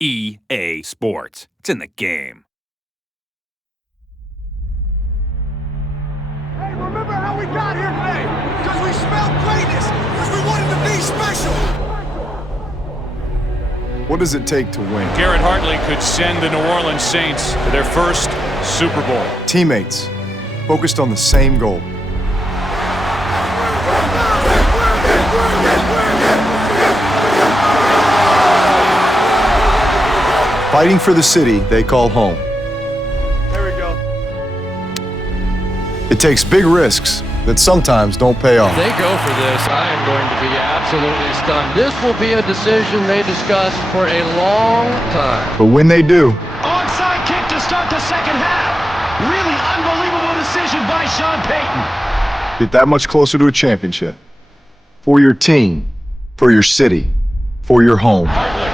EA Sports. It's in the game. Hey, remember how we got here today? Because we smelled greatness. Because we wanted to be special. What does it take to win? Garrett Hartley could send the New Orleans Saints to their first Super Bowl. Teammates, focused on the same goal. Fighting for the city they call home. There we go. It takes big risks that sometimes don't pay off. They go for this. I am going to be absolutely stunned. This will be a decision they discuss for a long time. But when they do, Onside kick to start the second half. Really unbelievable decision by Sean Payton. get that much closer to a championship. For your team, for your city, for your home. Hartley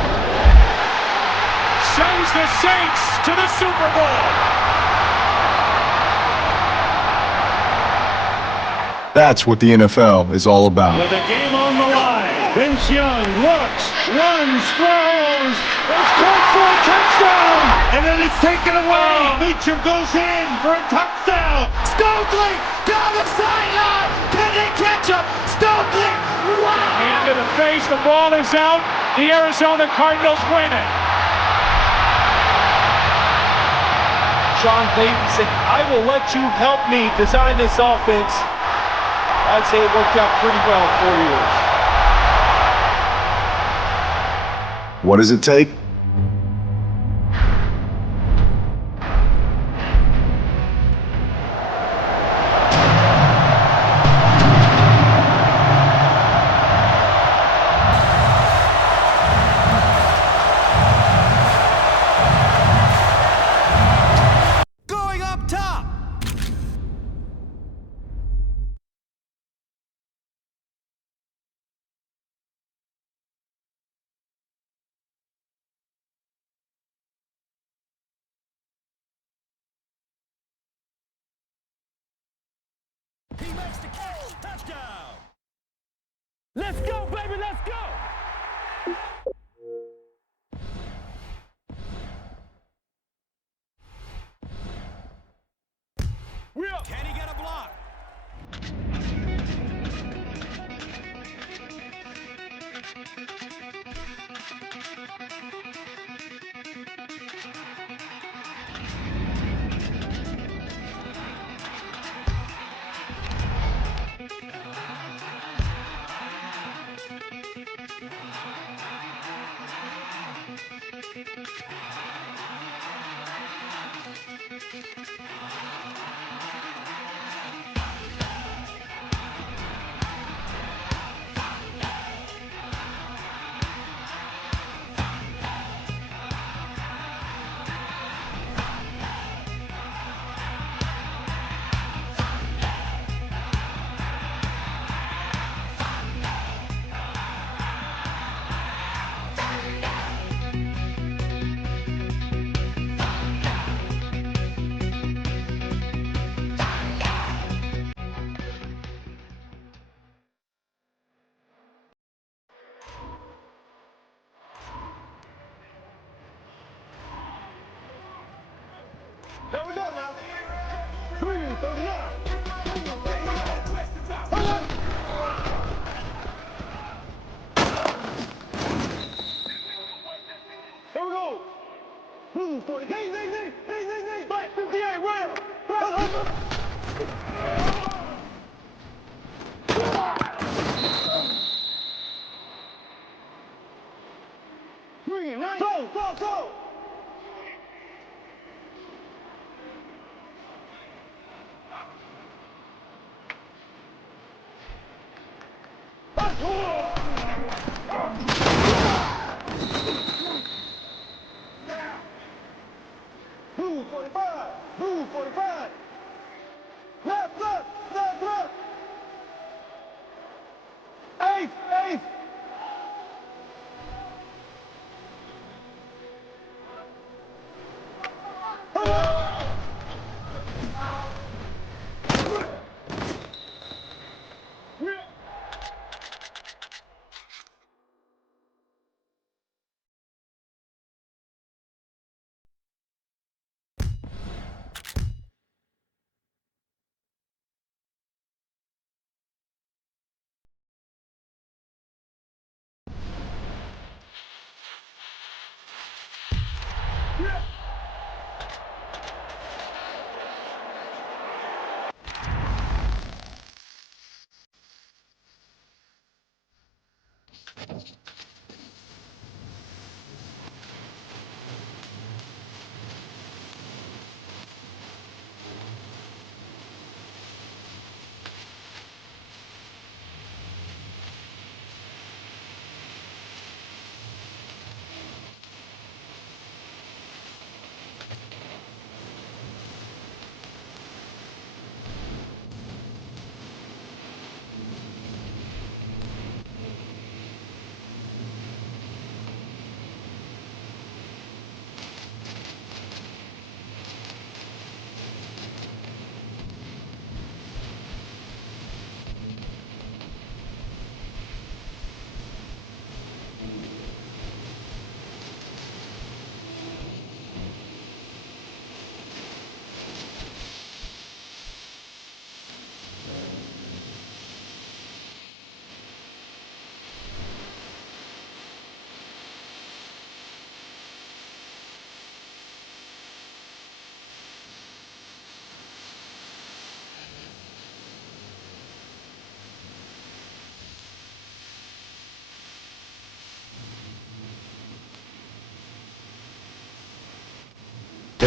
sends the Saints to the Super Bowl. That's what the NFL is all about. With the game on the line, Vince Young looks, runs, throws. It's caught for a touchdown, and then it's taken away. Beecham goes in for a touchdown. Stokely down the sideline. Can they catch him? Stokely, wow! Into the face, the ball is out. The Arizona Cardinals win it. Sean Payton said, I will let you help me design this offense. I'd say it worked out pretty well in 4 years. What does it take? Going up top. He makes the catch. Touchdown. Let's go, baby. Let's go. Can he get a block? There we go now. There we go. Hey, Black 58, run. Bring it, right? Go. Blue 45. Left. Ace.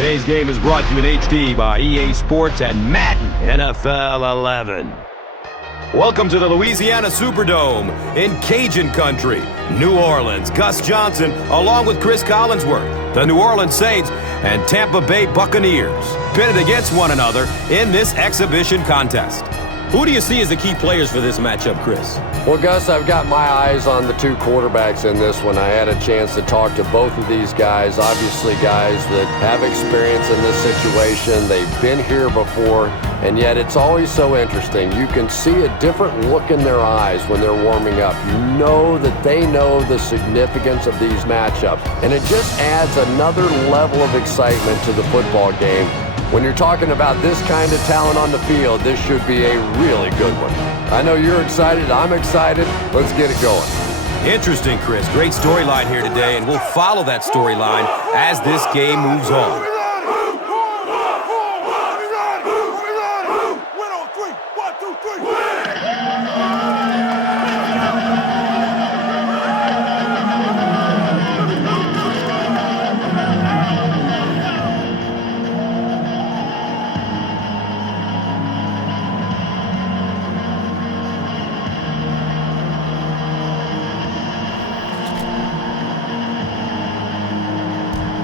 Today's game is brought to you in HD by EA Sports and Madden NFL 11. Welcome to the Louisiana Superdome in Cajun Country, New Orleans. Gus Johnson, along with Chris Collinsworth, the New Orleans Saints, and Tampa Bay Buccaneers pitted against one another in this exhibition contest. Who do you see as the key players for this matchup, Chris? Well, Gus, I've got my eyes on the two quarterbacks in this one. I had a chance to talk to both of these guys, obviously guys that have experience in this situation. They've been here before, and yet it's always so interesting. You can see a different look in their eyes when they're warming up. You know that they know the significance of these matchups, and it just adds another level of excitement to the football game. When you're talking about this kind of talent on the field, this should be a really good one. I know you're excited. I'm excited. Let's get it going. Interesting, Chris. Great storyline here today, and we'll follow that storyline as this game moves on.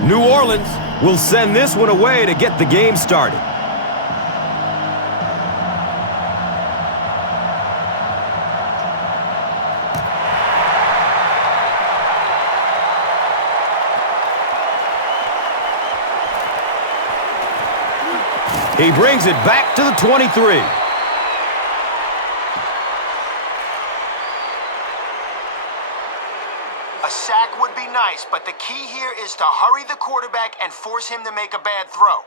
New Orleans will send this one away to get the game started. He brings it back to the 23. A sack would be nice, but the key here is to hurry the quarterback and force him to make a bad throw.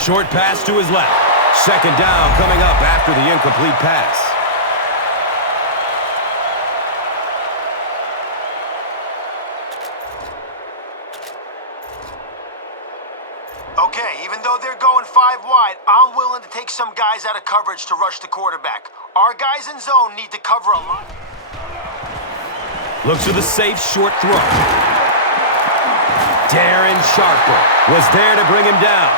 Short pass to his left. Second down coming up after the incomplete pass. Okay, even though they're going 5 wide, I'm willing to take some guys out of coverage to rush the quarterback. Our guys in zone need to cover a lot. Looks for the safe short throw. Darren Sharper was there to bring him down.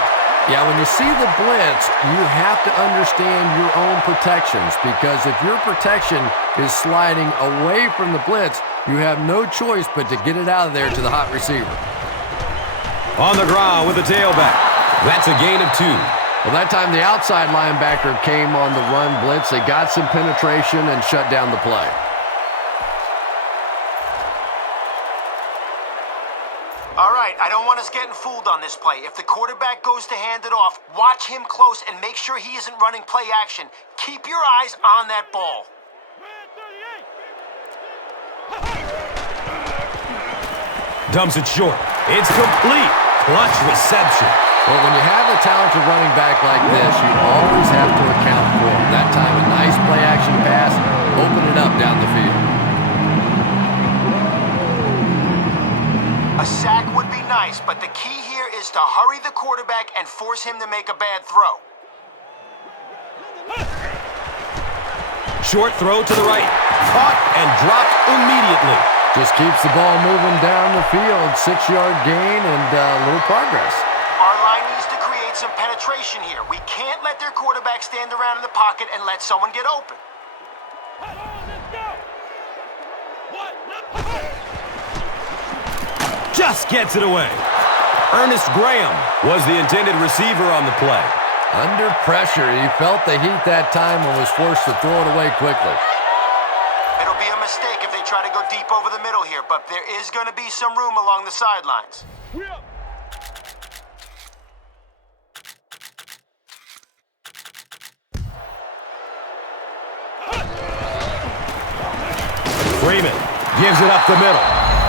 Yeah, when you see the blitz, you have to understand your own protections, because if your protection is sliding away from the blitz, you have no choice but to get it out of there to the hot receiver. On the ground with the tailback. That's a gain of 2. Well, that time the outside linebacker came on the run blitz. They got some penetration and shut down the play. All right, I don't want us getting fooled on this play. If the quarterback goes to hand it off, watch him close and make sure he isn't running play action. Keep your eyes on that ball. Dumps it short. It's complete. Clutch reception. Well, when you have a talented running back like this, you always have to account for him. That time, a nice play-action pass, open it up down the field. A sack would be nice, but the key here is to hurry the quarterback and force him to make a bad throw. Short throw to the right. Caught and dropped immediately. Just keeps the ball moving down the field. 6-yard gain and a little progress. Our line needs to create some penetration here. We can't let their quarterback stand around in the pocket and let someone get open. Just gets it away. Ernest Graham was the intended receiver on the play. Under pressure, he felt the heat that time and was forced to throw it away quickly. It'll be a mistake if they try to go deep over the middle here, but there is going to be some room along the sidelines. Freeman gives it up the middle.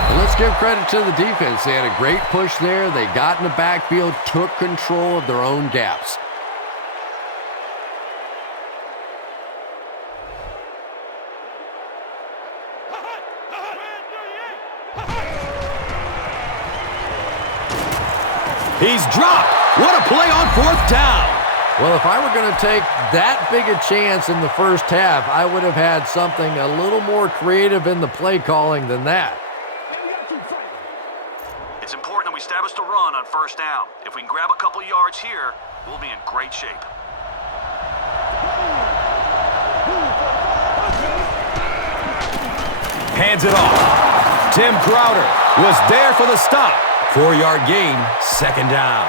And let's give credit to the defense. They had a great push there. They got in the backfield, took control of their own gaps. He's dropped. What a play on 4th down. Well, if I were going to take that big a chance in the first half, I would have had something a little more creative in the play calling than that. It's important that we establish the run on first down. If we can grab a couple yards here, we'll be in great shape. Hands it off. Tim Crowder was there for the stop. 4-yard gain, second down.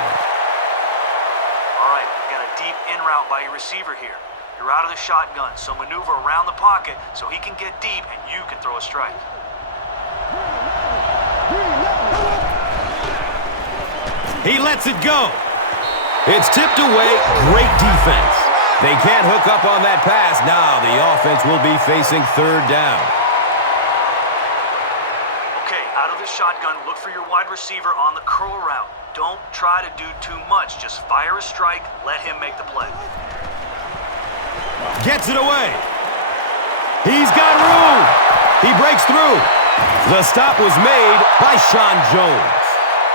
By your receiver here. You're out of the shotgun, so maneuver around the pocket so he can get deep and you can throw a strike. He lets it go. It's tipped away. Great defense. They can't hook up on that pass. Now the offense will be facing third down. Okay, out of the shotgun, look for your wide receiver on the curl route. Don't try to do too much. Just fire a strike. Let him make the play. Gets it away. He's got room. He breaks through. The stop was made by Sean Jones.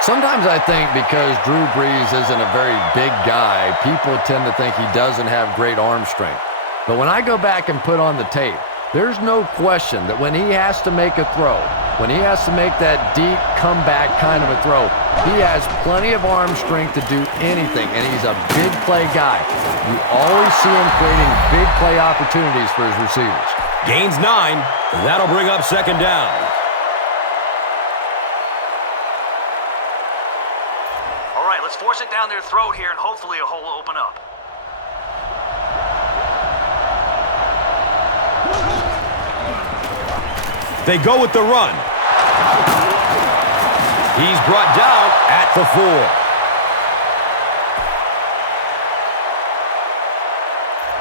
Sometimes I think because Drew Brees isn't a very big guy, people tend to think he doesn't have great arm strength. But when I go back and put on the tape, there's no question that when he has to make a throw, when he has to make that deep comeback kind of a throw, he has plenty of arm strength to do anything, and he's a big play guy. You always see him creating big play opportunities for his receivers. Gains 9. That'll bring up second down. All right, let's force it down their throat here, and hopefully a hole will open up. They go with the run. He's brought down at the 4.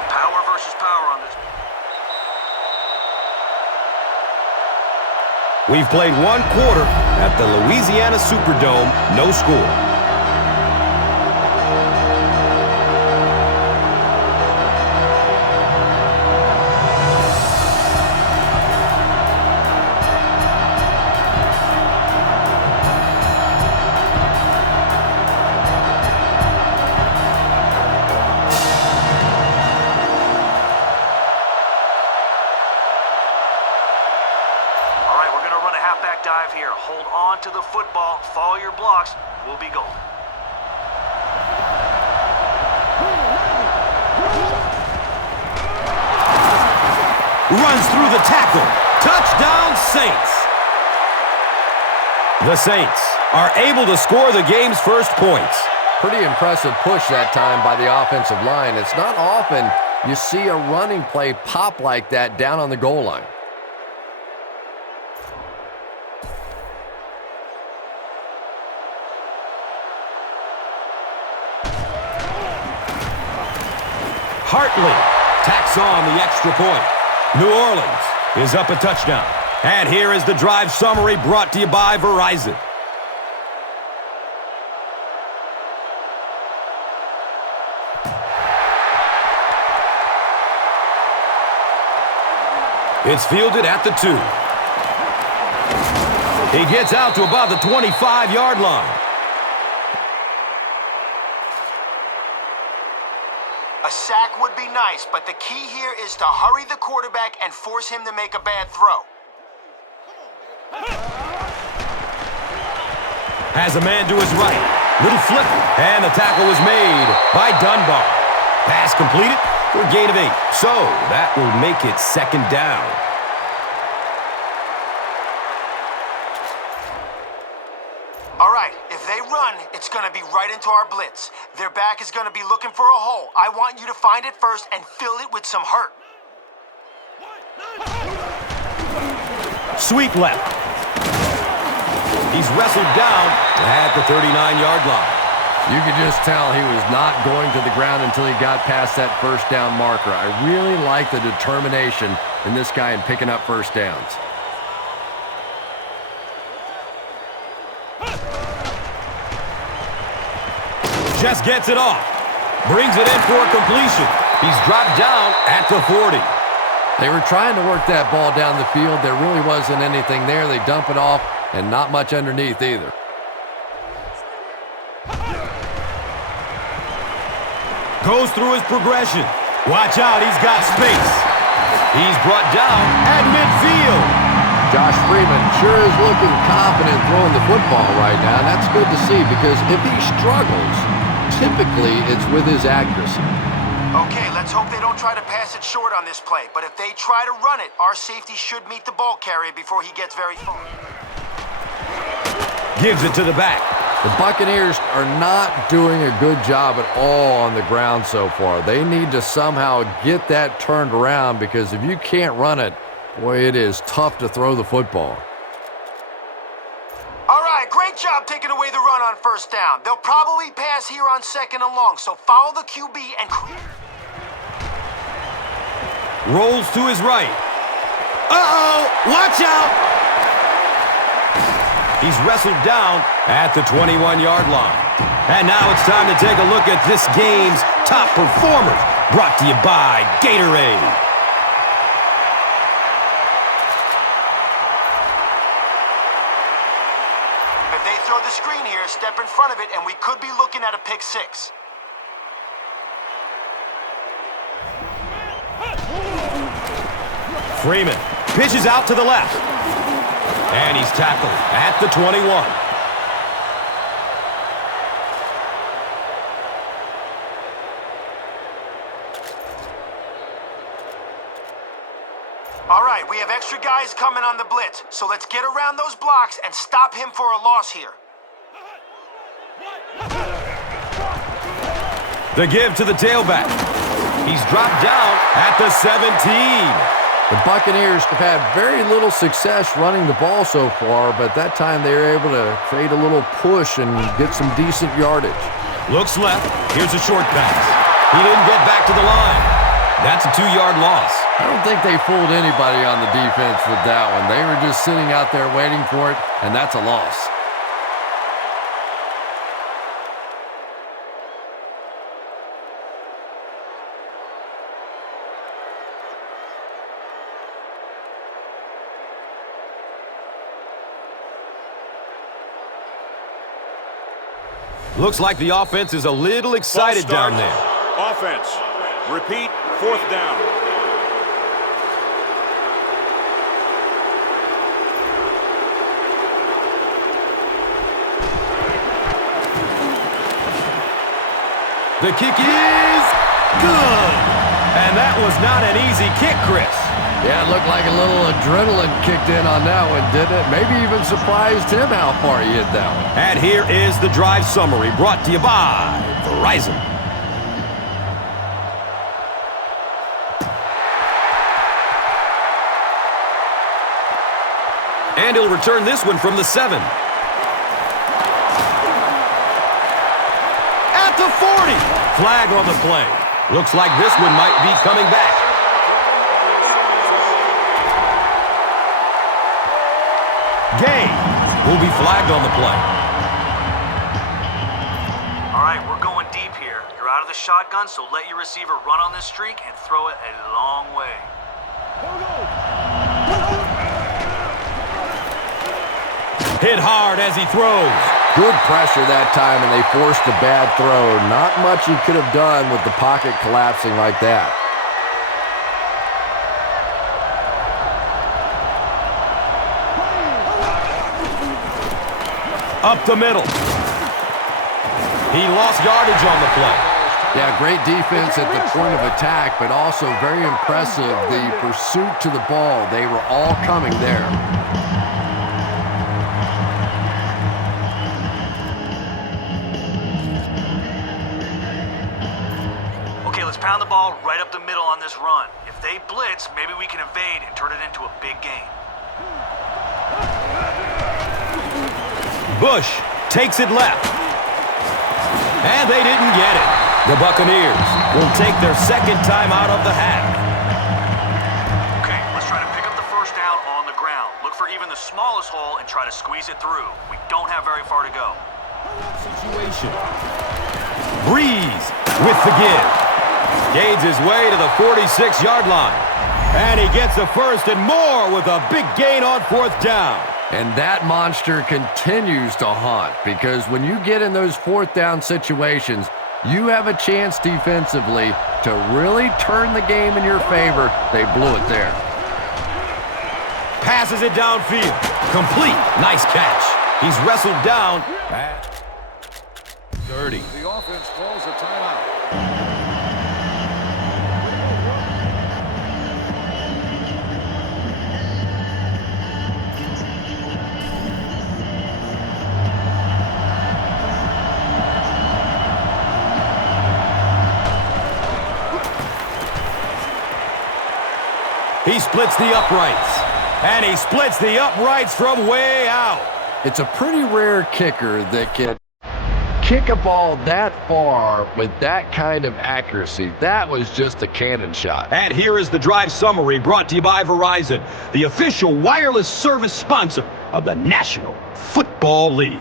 Power versus power on this. We've played 1 quarter at the Louisiana Superdome. No score. Dive here. Hold on to the football. Follow your blocks. We'll be golden. Runs through the tackle. Touchdown, Saints. The Saints are able to score the game's first points. Pretty impressive push that time by the offensive line. It's not often you see a running play pop like that down on the goal line. Hartley tacks on the extra point. New Orleans is up a touchdown. And here is the drive summary brought to you by Verizon. It's fielded at the 2. He gets out to about the 25-yard line. A sack would be nice, but the key here is to hurry the quarterback and force him to make a bad throw. Has a man to his right. Little flip, and the tackle was made by Dunbar. Pass completed for a gain of 8. So that will make it second down. All right, if they run, it's going to be right into our blitz. Their back is going to be looking for a hole. I want you to find it first and fill it with some hurt. Sweep left. He's wrestled down at the 39-yard line. You could just tell he was not going to the ground until he got past that first down marker. I really like the determination in this guy in picking up first downs. Just gets it off. Brings it in for a completion. He's dropped down at the 40. They were trying to work that ball down the field. There really wasn't anything there. They dump it off, and not much underneath either. Goes through his progression. Watch out, he's got space. He's brought down at midfield. Josh Freeman sure is looking confident throwing the football right now, and that's good to see because if he struggles, typically it's with his accuracy. Okay, let's hope they don't try to pass it short on this play, but if they try to run it, our safety should meet the ball carrier before he gets very far. Gives it to the back. The Buccaneers are not doing a good job at all on the ground so far. They need to somehow get that turned around because if you can't run it, boy, it is tough to throw the football. All right, great job taking away the run on first down. They'll probably pass here on second and long, so follow the QB and... Rolls to his right. Uh-oh! Watch out! He's wrestled down at the 21-yard line. And now it's time to take a look at this game's top performers. Brought to you by Gatorade. If they throw the screen here, step in front of it, and we could be looking at a pick six. Freeman pitches out to the left. And he's tackled at the 21. All right, we have extra guys coming on the blitz, so let's get around those blocks and stop him for a loss here. The give to the tailback. He's dropped down at the 17. The Buccaneers have had very little success running the ball so far, but that time they were able to create a little push and get some decent yardage. Looks left. Here's a short pass. He didn't get back to the line. That's a 2-yard loss. I don't think they fooled anybody on the defense with that one. They were just sitting out there waiting for it, and that's a loss. Looks like the offense is a little excited down there. Offense. Repeat, 4th down. The kick is good. And that was not an easy kick, Chris. Yeah, it looked like a little adrenaline kicked in on that one, didn't it? Maybe even surprised him how far he hit that one. And here is the drive summary brought to you by Verizon. And he'll return this one from the 7. At the 40. Flag on the play. Looks like this one might be coming back. Gay will be flagged on the play. All right, we're going deep here. You're out of the shotgun, so let your receiver run on this streak and throw it a long way. Hit hard as he throws. Good pressure that time, and they forced a bad throw. Not much he could have done with the pocket collapsing like that. Up the middle. He lost yardage on the play. Yeah, great defense at the point of attack, but also very impressive, the pursuit to the ball. They were all coming there. Okay, let's pound the ball right up the middle on this run. If they blitz, maybe we can evade and turn it into a big game. Bush takes it left. And they didn't get it. The Buccaneers will take their second time out of the half. Okay, let's try to pick up the first down on the ground. Look for even the smallest hole and try to squeeze it through. We don't have very far to go. Situation. Breeze with the give. Gains his way to the 46-yard line. And he gets the first and more with a big gain on 4th down. And that monster continues to haunt because when you get in those 4th down situations, you have a chance defensively to really turn the game in your favor. They blew it there. Passes it downfield. Complete. Nice catch. He's wrestled down at 30. The offense calls a timeout. He splits the uprights. And he splits the uprights from way out. It's a pretty rare kicker that can kick a ball that far with that kind of accuracy. That was just a cannon shot. And here is the drive summary brought to you by Verizon, the official wireless service sponsor of the National Football League.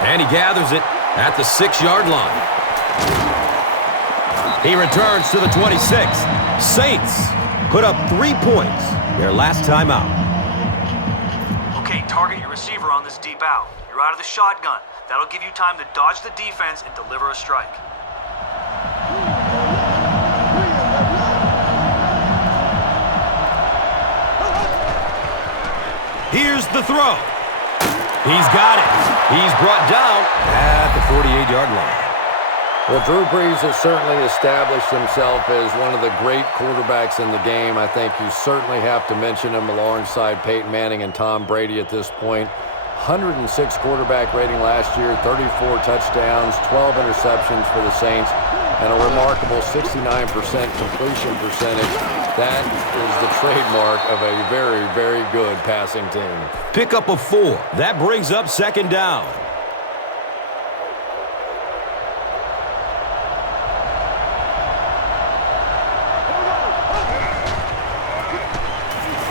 And he gathers it at the 6-yard line. He returns to the 26. Saints put up 3 points their last time out. Okay, target your receiver on this deep out. You're out of the shotgun. That'll give you time to dodge the defense and deliver a strike. Here's the throw. He's got it. He's brought down at the 48-yard line. Well, Drew Brees has certainly established himself as one of the great quarterbacks in the game. I think you certainly have to mention him alongside Peyton Manning and Tom Brady at this point. 106 quarterback rating last year, 34 touchdowns, 12 interceptions for the Saints, and a remarkable 69% completion percentage. That is the trademark of a very, very good passing team. Pick up a 4. That brings up 2nd down.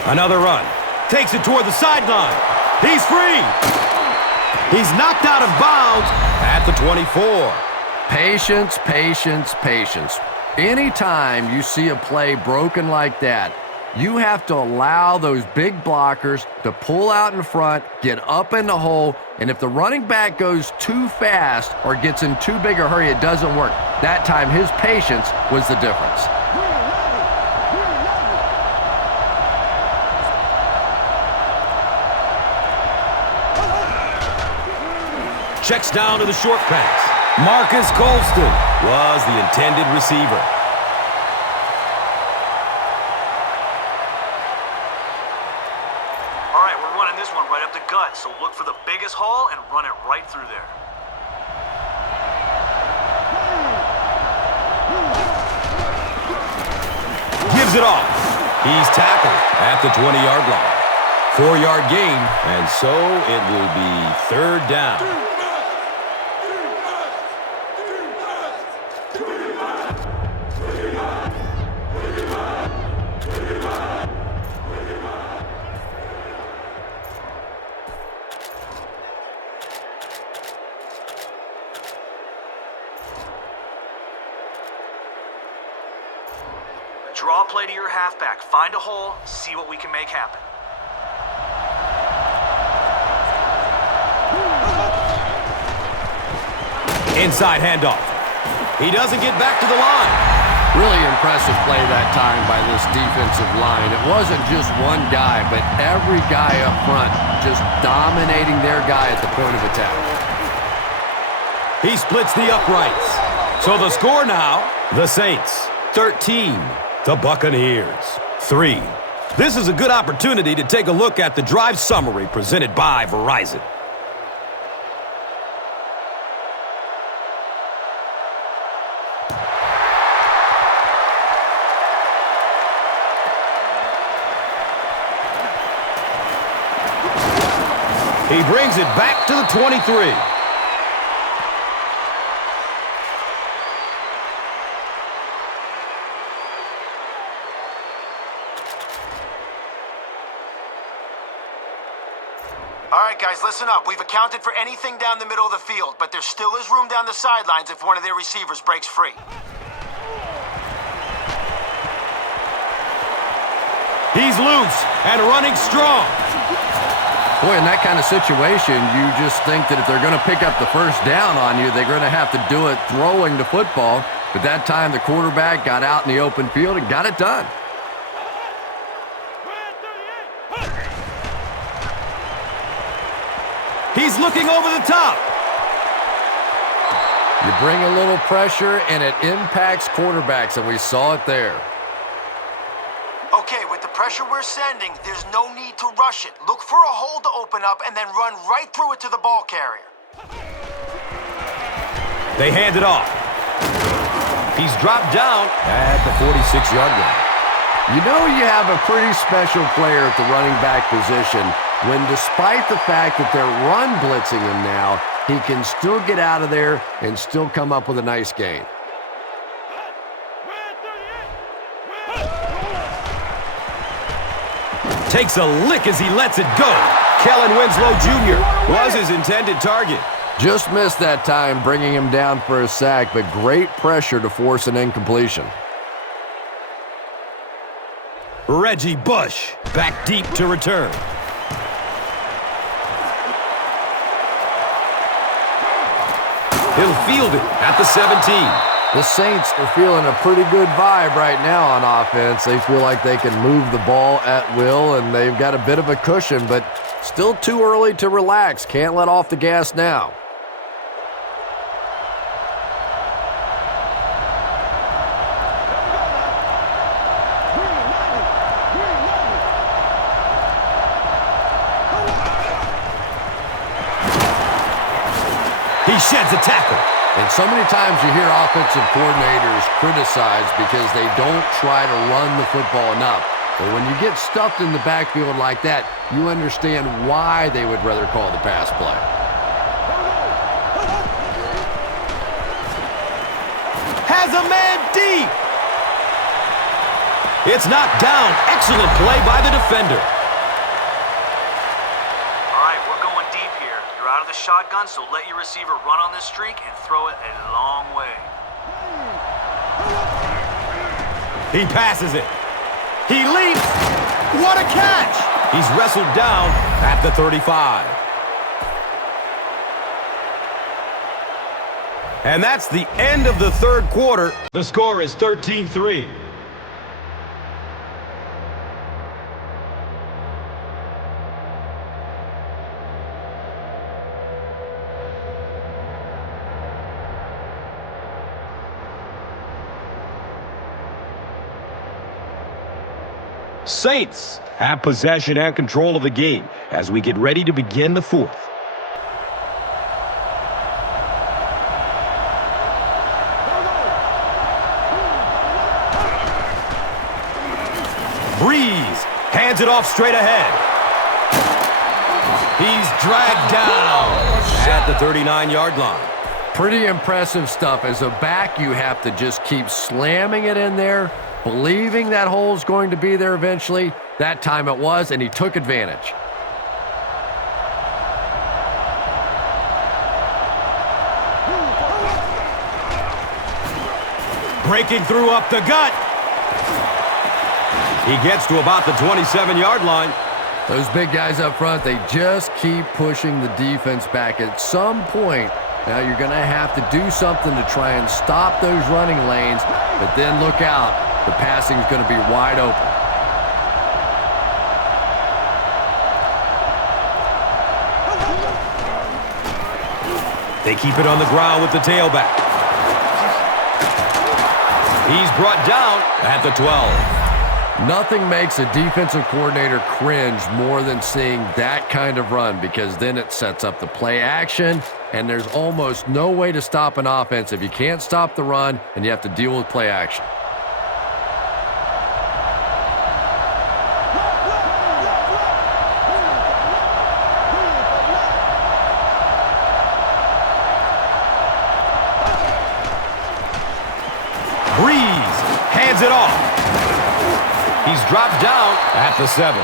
Another run. Takes it toward the sideline. He's free. He's knocked out of bounds at the 24. Patience, patience, patience. Anytime you see a play broken like that, you have to allow those big blockers to pull out in front, get up in the hole, and if the running back goes too fast or gets in too big a hurry, it doesn't work. That time, his patience was the difference. Checks down to the short pass. Marcus Colston was the intended receiver. All right, we're running this one right up the gut, so look for the biggest hole and run it right through there. Gives it off. He's tackled at the 20-yard line. 4-yard gain, and so it will be 3rd down. Draw a play to your halfback, find a hole, see what we can make happen. Inside handoff. He doesn't get back to the line. Really impressive play that time by this defensive line. It wasn't just one guy, but every guy up front just dominating their guy at the point of attack. He splits the uprights. So the score now, the Saints 13, the Buccaneers 3. This is a good opportunity to take a look at the drive summary presented by Verizon. He brings it back to the 23. All right, guys, listen up. We've accounted for anything down the middle of the field, but there still is room down the sidelines if one of their receivers breaks free. He's loose and running strong. Boy, in that kind of situation, you just think that if they're going to pick up the first down on you, they're going to have to do it throwing the football. But that time, the quarterback got out in the open field and got it done. He's looking over the top. You bring a little pressure, and it impacts quarterbacks, and we saw it there. Okay, with the pressure we're sending, there's no need to rush it. Look for a hole to open up and then run right through it to the ball carrier. They hand it off. He's dropped down at the 46-yard line. You know you have a pretty special player at the running back position when, despite the fact that they're run blitzing him now, he can still get out of there and still come up with a nice gain. Takes a lick as he lets it go. Kellen Winslow Jr. was his intended target. Just missed that time, bringing him down for a sack, but great pressure to force an incompletion. Reggie Bush back deep to return. He'll field it at the 17. The Saints are feeling a pretty good vibe right now on offense. They feel like they can move the ball at will, and they've got a bit of a cushion, but still too early to relax. Can't let off the gas now. He sheds a tackle. And so many times you hear offensive coordinators criticized because they don't try to run the football enough. But when you get stuffed in the backfield like that, you understand why they would rather call the pass play. Has a man deep. It's knocked down. Excellent play by the defender. The shotgun, so let your receiver run on this streak and throw it a long way. He passes it. He leaps. What a catch! He's wrestled down at the 35. And that's the end of the third quarter. The score is 13-3. Saints have possession and control of the game as we get ready to begin the fourth. Breeze hands it off straight ahead. He's dragged down at the 39-yard line. Pretty impressive stuff. As a back, you have to just keep slamming it in there, believing that hole's going to be there eventually. That time it was, and he took advantage. Breaking through up the gut. He gets to about the 27-yard line. Those big guys up front, they just keep pushing the defense back. At some point, now you're going to have to do something to try and stop those running lanes, but then look out. The passing is going to be wide open. They keep it on the ground with the tailback. He's brought down at the 12. Nothing makes a defensive coordinator cringe more than seeing that kind of run, because then it sets up the play action, and there's almost no way to stop an offense if you can't stop the run and you have to deal with play action. Breeze hands it off. He's dropped down at the 7.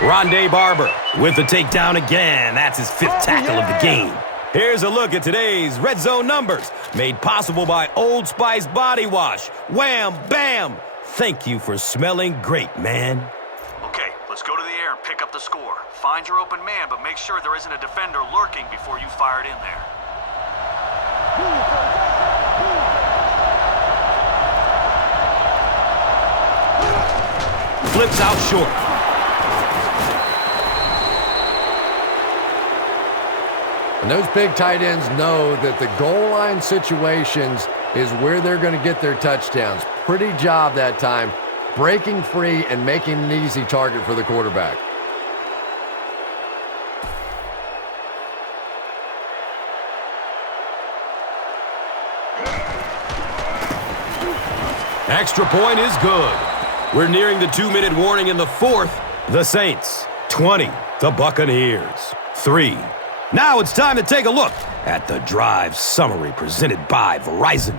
Rondé Barber with the takedown again. That's his 5th tackle of the game. Here's a look at today's Red Zone numbers, made possible by Old Spice Body Wash. Wham, bam! Thank you for smelling great, man. Okay, let's go to the air and pick up the score. Find your open man, but make sure there isn't a defender lurking before you fire it in there. Flips out short. And those big tight ends know that the goal line situations is where they're going to get their touchdowns. Pretty job that time, breaking free and making an easy target for the quarterback. Extra point is good. We're nearing the 2-minute warning in the 4th. The Saints, 20. The Buccaneers, 3. Now it's time to take a look at the drive summary presented by Verizon.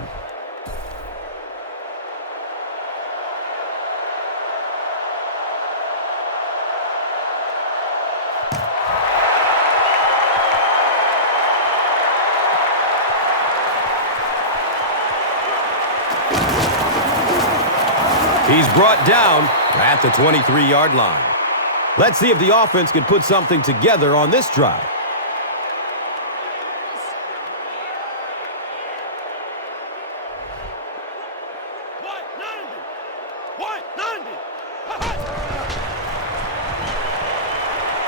He's brought down at the 23-yard line. Let's see if the offense can put something together on this drive.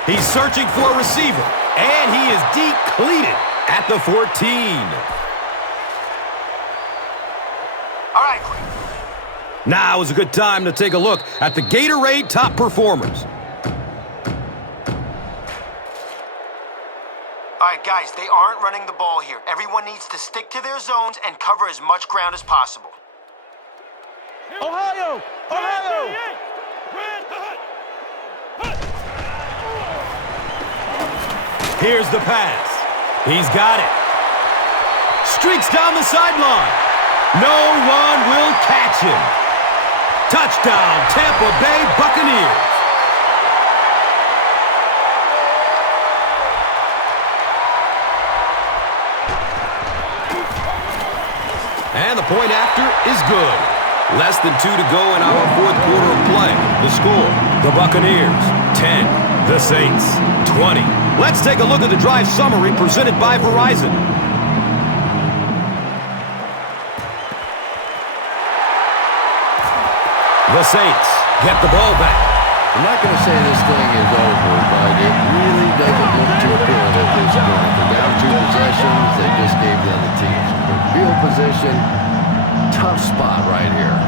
He's searching for a receiver, and he is depleted at the 14. All right. Now is a good time to take a look at the Gatorade top performers. All right, guys, they aren't running the ball here. Everyone needs to stick to their zones and cover as much ground as possible. Ohio! Ohio! Here's the pass. He's got it. Streaks down the sideline. No one will catch him. Touchdown, Tampa Bay Buccaneers. And the point after is good. Less than 2 to go in our 4th quarter of play. The score, the Buccaneers, 10. The Saints, 20. Let's take a look at the drive summary presented by Verizon. The Saints get the ball back. I'm not going to say this thing is over, but it really doesn't look too good at this point. They're down 2 possessions. They just gave the other team some field position. Tough spot right here.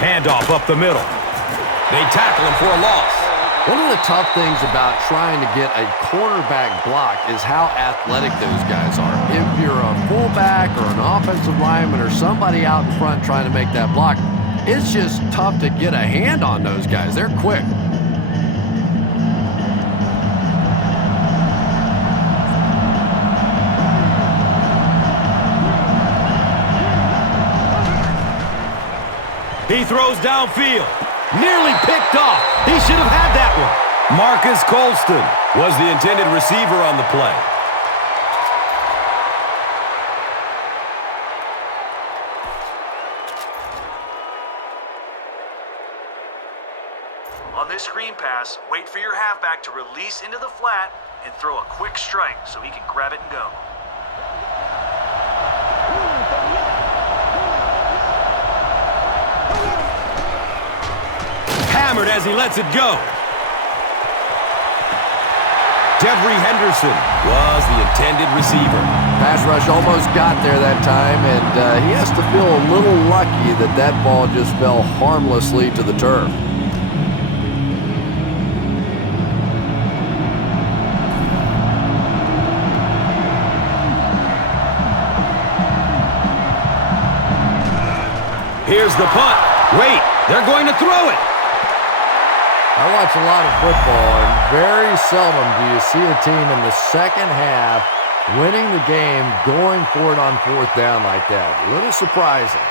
Handoff up the middle. They tackle him for a loss. One of the tough things about trying to get a quarterback block is how athletic those guys are. If you're a fullback or an offensive lineman or somebody out in front trying to make that block, it's just tough to get a hand on those guys. They're quick. He throws downfield. Nearly picked off. He should have had that one. Marcus Colston was the intended receiver on the play. On this screen pass, wait for your halfback to release into the flat and throw a quick strike so he can grab it and go. Hammered as he lets it go. Devery Henderson was the intended receiver. Pass rush almost got there that time, and he has to feel a little lucky that that ball just fell harmlessly to the turf. Here's the punt. Wait, they're going to throw it. I watch a lot of football, and very seldom do you see a team in the second half winning the game, going for it on fourth down like that. A little surprising.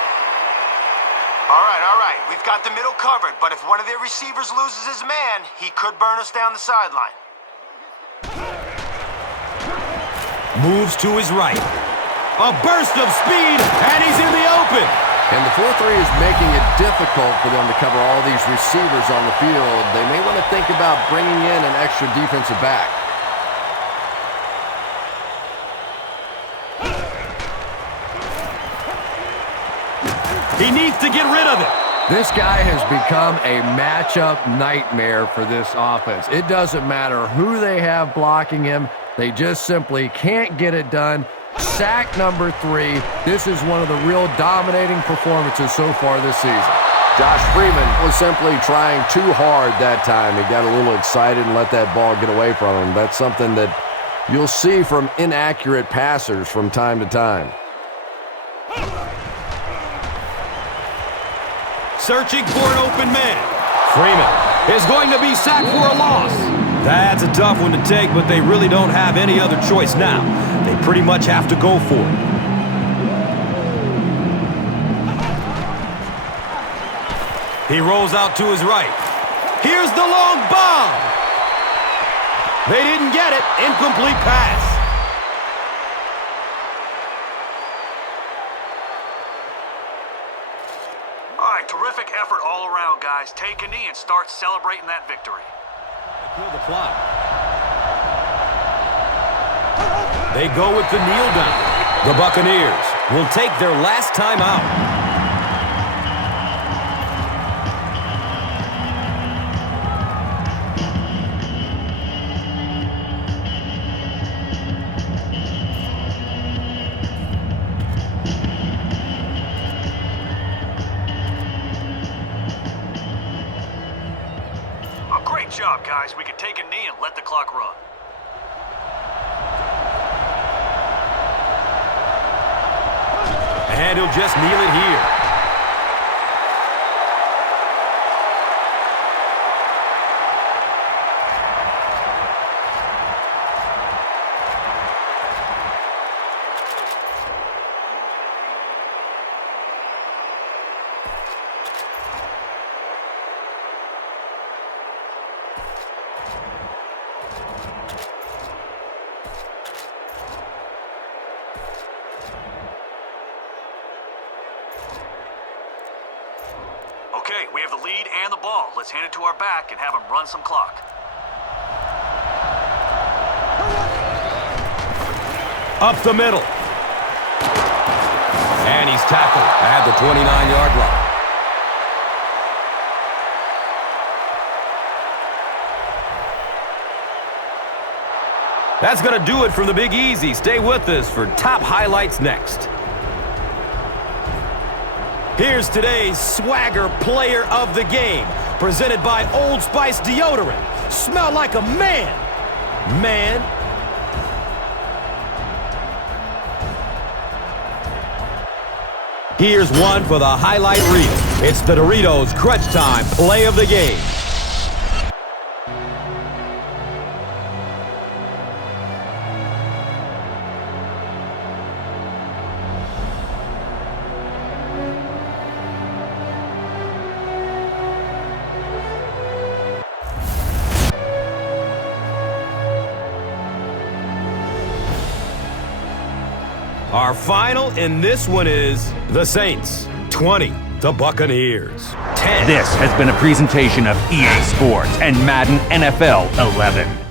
All right. We've got the middle covered, but if one of their receivers loses his man, he could burn us down the sideline. Moves to his right. A burst of speed, and he's in the open. And the 4-3 is making it difficult for them to cover all these receivers on the field. They may want to think about bringing in an extra defensive back. He needs to get rid of it. This guy has become a matchup nightmare for this offense. It doesn't matter who they have blocking him. They just simply can't get it done. Sack number 3. This is one of the real dominating performances so far this season. Josh Freeman was simply trying too hard that time. He got a little excited and let that ball get away from him. That's something that you'll see from inaccurate passers from time to time. Searching for an open man. Freeman is going to be sacked for a loss. That's a tough one to take, but they really don't have any other choice now. They pretty much have to go for it. He rolls out to his right. Here's the long bomb. They didn't get it. Incomplete pass. All right, terrific effort all around, guys. Take a knee and start celebrating that victory. Kill the clock. They go with the kneel down. The Buccaneers will take their last time out. Great job, guys. We can take a knee and let the clock run. And he'll just kneel it here. Okay, we have the lead and the ball. Let's hand it to our back and have him run some clock. Up the middle. And he's tackled at the 29-yard line. That's going to do it from the Big Easy. Stay with us for top highlights next. Here's today's Swagger Player of the Game, presented by Old Spice Deodorant. Smell like a man. Man. Here's one for the highlight reel. It's the Doritos Crunch Time Play of the Game. Our final in this one is the Saints 20, the Buccaneers 10. This has been a presentation of EA Sports and Madden NFL 11.